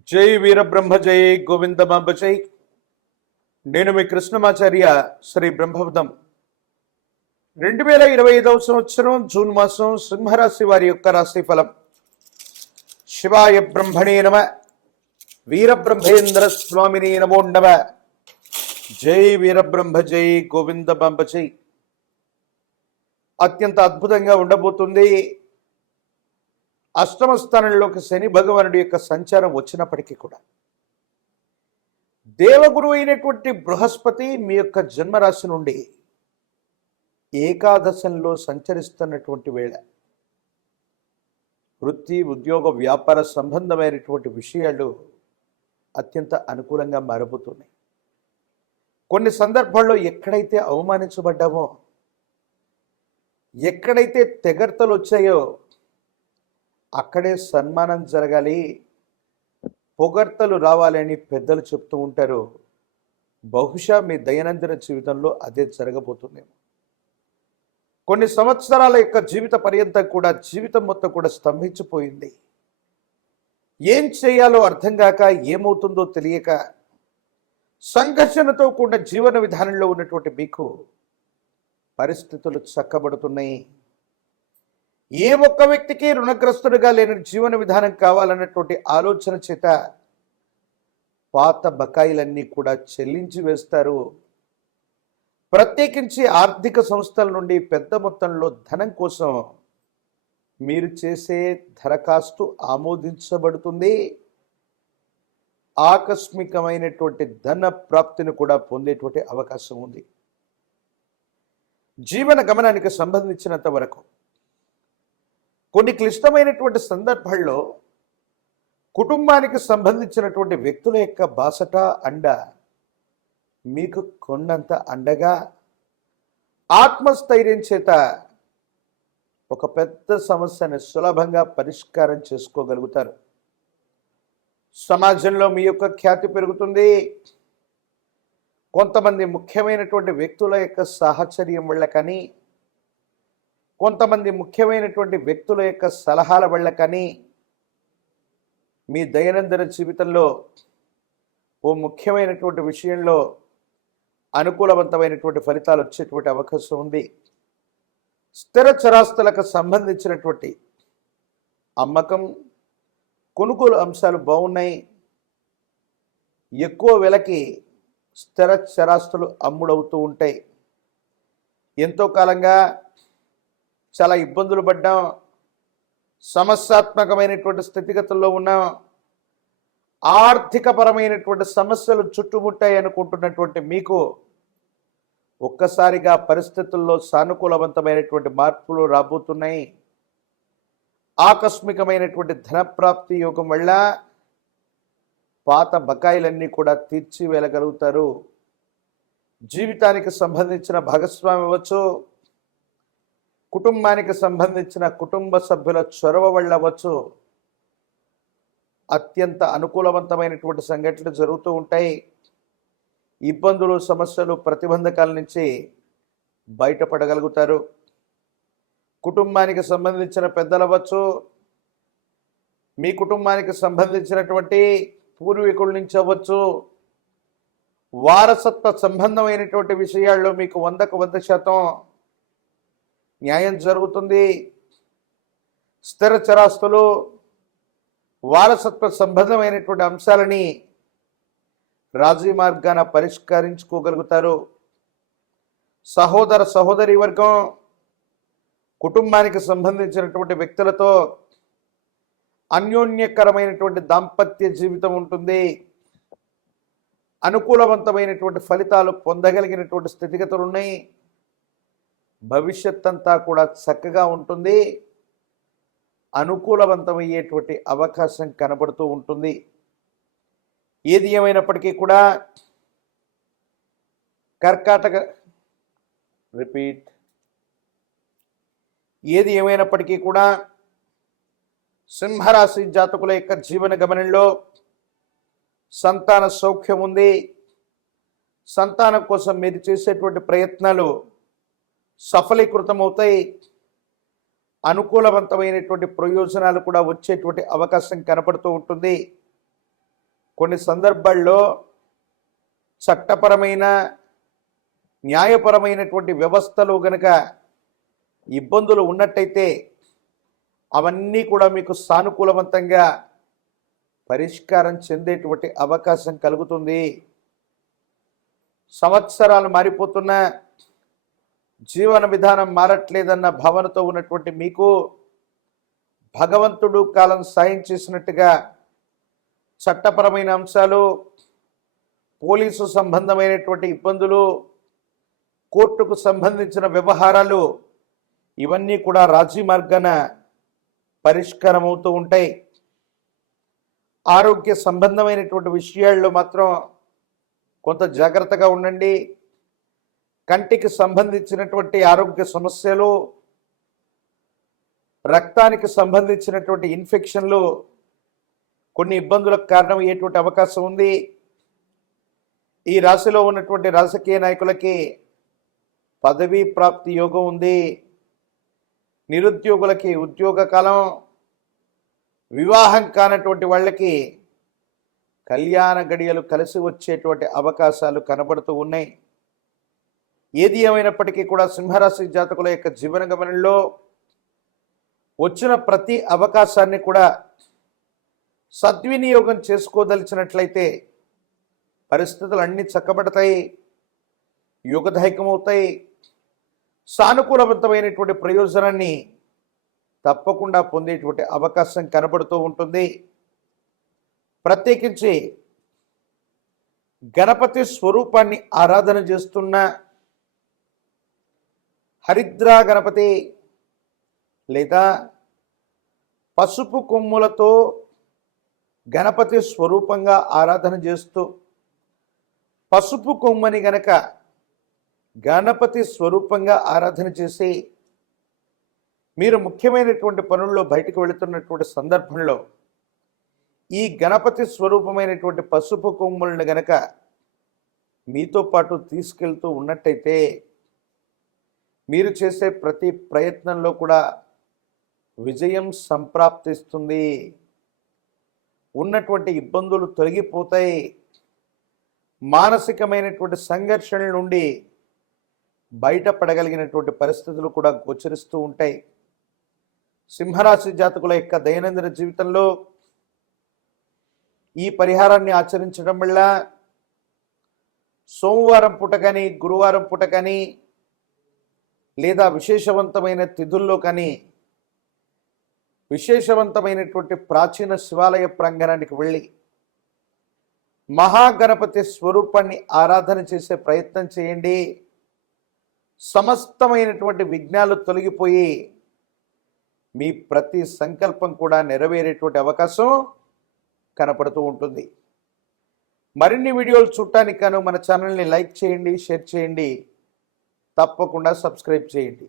జై వీరబ్రహ్మ జై గోవిందమాంబ జై. నేను మీ కృష్ణమాచార్య. శ్రీ బ్రహ్మపదం 2025 సంవత్సరం జూన్ మాసం సింహరాశి వారి యొక్క రాశి ఫలం. శివాయ బ్రహ్మణే నమ. వీరబ్రహ్మేంద్ర స్వామిని నమో నమ. జై వీరబ్రహ్మ జై గోవిందమాంబ జై. అత్యంత అద్భుతంగా ఉండబోతుంది. అష్టమ స్థానంలోకి శని భగవానుడి యొక్క సంచారం వచ్చినప్పటికీ కూడా దేవగురు అయినటువంటి బృహస్పతి మీ యొక్క జన్మరాశి నుండి ఏకాదశంలో సంచరిస్తున్నటువంటి వేళ వృత్తి ఉద్యోగ వ్యాపార సంబంధమైనటువంటి విషయాలు అత్యంత అనుకూలంగా మారబోతున్నాయి. కొన్ని సందర్భాల్లో ఎక్కడైతే అవమానించబడ్డామో, ఎక్కడైతే తెగర్తలు వచ్చాయో అక్కడే సన్మానం జరగాలి, పొగడ్తలు రావాలని పెద్దలు చెప్తూ ఉంటారు. బహుశా మీ దైనందిన జీవితంలో అదే జరగబోతుందేమో. కొన్ని సంవత్సరాల యొక్క జీవిత పర్యంతం కూడా జీవితం మొత్తం కూడా స్తంభించిపోయింది. ఏం చేయాలో అర్థం కాక, ఏమవుతుందో తెలియక సంఘర్షణతో కూడిన జీవన విధానంలో ఉన్నటువంటి మీకు పరిస్థితులు చక్కబడుతున్నాయి. ఏ ఒక్క వ్యక్తికి రుణగ్రస్తుడిగా లేని జీవన విధానం కావాలన్నటువంటి ఆలోచన చేత పాత బకాయిలన్నీ కూడా చెల్లించి వేస్తారు. ప్రత్యేకించి ఆర్థిక సంస్థల నుండి పెద్ద మొత్తంలో ధనం కోసం మీరు చేసే దరఖాస్తు ఆమోదించబడుతుంది. ఆకస్మికమైనటువంటి ధన ప్రాప్తిని కూడా పొందేటువంటి అవకాశం ఉంది. జీవన గమనానికి సంబంధించినంత వరకు కొన్ని క్లిష్టమైనటువంటి సందర్భాల్లో కుటుంబానికి సంబంధించినటువంటి వ్యక్తుల యొక్క బాసట అండ మీకు కొండంత అండగా, ఆత్మస్థైర్యం చేత ఒక పెద్ద సమస్యను సులభంగా పరిష్కారం చేసుకోగలుగుతారు. సమాజంలో మీ యొక్క ఖ్యాతి పెరుగుతుంది. కొంతమంది ముఖ్యమైనటువంటి వ్యక్తుల యొక్క సాహచర్యం వల్ల కానీ, కొంతమంది ముఖ్యమైనటువంటి వ్యక్తుల యొక్క సలహాల వల్ల కానీ మీ దైనందిన జీవితంలో ఓ ముఖ్యమైనటువంటి విషయంలో అనుకూలవంతమైనటువంటి ఫలితాలు వచ్చేటువంటి అవకాశం ఉంది. స్థిర చరాస్తులకు సంబంధించినటువంటి అమ్మకం, కొనుగోలు అంశాలు బాగున్నాయి. ఎక్కువ వెలకి స్థిర చరాస్తులు అమ్ముడవుతూ ఉంటాయి. ఎంతో కాలంగా చాలా ఇబ్బందులు పడ్డాం, సమస్యాత్మకమైనటువంటి స్థితిగతుల్లో ఉన్నాం, ఆర్థికపరమైనటువంటి సమస్యలు చుట్టుముట్టాయి అనుకుంటున్నటువంటి మీకు ఒక్కసారిగా పరిస్థితుల్లో సానుకూలవంతమైనటువంటి మార్పులు రాబోతున్నాయి. ఆకస్మికమైనటువంటి ధనప్రాప్తి యోగం వల్ల పాత బకాయిలన్నీ కూడా తీర్చివేయగలుగుతారు. జీవితానికి సంబంధించిన భాగస్వామి అవ్వచ్చు, కుటుంబానికి సంబంధించిన కుటుంబ సభ్యుల చొరవ వల్లవచ్చు, అత్యంత అనుకూలవంతమైనటువంటి సంఘటనలు జరుగుతూ ఉంటాయి. ఇబ్బందులు, సమస్యలు, ప్రతిబంధకాల నుంచి బయటపడగలుగుతారు. కుటుంబానికి సంబంధించిన పెద్దలవచ్చు, మీ కుటుంబానికి సంబంధించినటువంటి పూర్వీకుల నుంచి అవ్వచ్చు, వారసత్వ సంబంధమైనటువంటి విషయాల్లో మీకు 100కు 100% న్యాయం జరుగుతుంది. స్థిర చరాస్తులు, వారసత్వ సంబంధమైనటువంటి అంశాలని రాజీ మార్గాన పరిష్కరించుకోగలుగుతారు. సహోదర సహోదరి వర్గం, కుటుంబానికి సంబంధించినటువంటి వ్యక్తులతో అన్యోన్యకరమైనటువంటి దాంపత్య జీవితం ఉంటుంది. అనుకూలవంతమైనటువంటి ఫలితాలు పొందగలిగినటువంటి స్థితిగతులు ఉన్నాయి. భవిష్యత్ అంతా కూడా చక్కగా ఉంటుంది. అనుకూలవంతమయ్యేటువంటి అవకాశం కనబడుతూ ఉంటుంది. ఏది ఏమైనప్పటికీ కూడా ఏది ఏమైనప్పటికీ కూడా సింహరాశి జాతకుల యొక్క జీవన గమనంలో సంతాన సౌఖ్యం ఉంది. సంతానం కోసం మీరు చేసేటువంటి ప్రయత్నాలు సఫలీకృతమవుతాయి. అనుకూలవంతమైనటువంటి ప్రయోజనాలు కూడా వచ్చేటువంటి అవకాశం కనపడుతూ ఉంటుంది. కొన్ని సందర్భాల్లో చట్టపరమైన న్యాయపరమైనటువంటి వ్యవస్థలో గనక ఇబ్బందులు ఉన్నట్టయితే అవన్నీ కూడా మీకు సానుకూలవంతంగా పరిష్కారం చెందేటువంటి అవకాశం కలుగుతుంది. సంవత్సరాలు మారిపోతున్నా జీవన విధానం మారట్లేదన్న భావనతో ఉన్నటువంటి మీకు భగవంతుడు కాలం సాయం చేసినట్టుగా చట్టపరమైన అంశాలు, పోలీసు సంబంధమైనటువంటి ఇబ్బందులు, కోర్టుకు సంబంధించిన వ్యవహారాలు ఇవన్నీ కూడా రాజీ మార్గాన పరిష్కారం అవుతూ ఉంటాయి. ఆరోగ్య సంబంధమైనటువంటి విషయాల్లో మాత్రం కొంత జాగ్రత్తగా ఉండండి. కంటికి సంబంధించినటువంటి ఆరోగ్య సమస్యలు, రక్తానికి సంబంధించినటువంటి ఇన్ఫెక్షన్లు కొన్ని ఇబ్బందులకు కారణమయ్యేటువంటి అవకాశం ఉంది. ఈ రాశిలో ఉన్నటువంటి రాజకీయ నాయకులకి పదవీ ప్రాప్తి యోగం ఉంది. నిరుద్యోగులకి ఉద్యోగ కాలం, వివాహం కానటువంటి వాళ్ళకి కళ్యాణ గడియలు కలిసి వచ్చేటువంటి అవకాశాలు కనబడుతూ ఉన్నాయి. ఏది ఏమైనప్పటికీ కూడా సింహరాశి జాతకుల యొక్క జీవన గమనంలో వచ్చిన ప్రతి అవకాశాన్ని కూడా సద్వినియోగం చేసుకోదలిచినట్లయితే పరిస్థితులు అన్నీ చక్కబడతాయి, యుగదాయకమవుతాయి. సానుకూలవంతమైనటువంటి ప్రయోజనాన్ని తప్పకుండా పొందేటువంటి అవకాశం కనబడుతూ ఉంటుంది. ప్రత్యేకించి గణపతి స్వరూపాన్ని ఆరాధన చేస్తున్న హరిద్రా గణపతి లేదా పసుపు కొమ్ములతో గణపతి స్వరూపంగా ఆరాధన చేస్తూ పసుపు కొమ్మని గనక గణపతి స్వరూపంగా ఆరాధన చేసి మీరు ముఖ్యమైనటువంటి పనుల్లో బయటకు వెళుతున్నటువంటి సందర్భంలో ఈ గణపతి స్వరూపమైనటువంటి పసుపు కొమ్ములను గనక మీతో పాటు తీసుకెళ్తూ ఉన్నట్టయితే మీరు చేసే ప్రతి ప్రయత్నంలో కూడా విజయం సంప్రాప్తిస్తుంది. ఉన్నటువంటి ఇబ్బందులు తొలగిపోతాయి. మానసికమైనటువంటి సంఘర్షణల నుండి బయటపడగలిగినటువంటి పరిస్థితులు కూడా గోచరిస్తూ ఉంటాయి. సింహరాశి జాతకుల యొక్క దైనందిన జీవితంలో ఈ పరిహారాన్ని ఆచరించడం వల్ల సోమవారం పూట కానీ, గురువారం పూట కానీ, లేదా విశేషవంతమైన తిథుల్లో కానీ విశేషవంతమైనటువంటి ప్రాచీన శివాలయ ప్రాంగణానికి వెళ్ళి మహాగణపతి స్వరూపాన్ని ఆరాధన చేసే ప్రయత్నం చేయండి. సమస్తమైనటువంటి విఘ్నాలు తొలగిపోయి మీ ప్రతి సంకల్పం కూడా నెరవేరేటువంటి అవకాశం కనపడుతూ ఉంటుంది. మరిన్ని వీడియోలు చూడటానికి గాను మన ఛానల్ని లైక్ చేయండి, షేర్ చేయండి, తప్పకుండా సబ్స్క్రైబ్ చేయండి.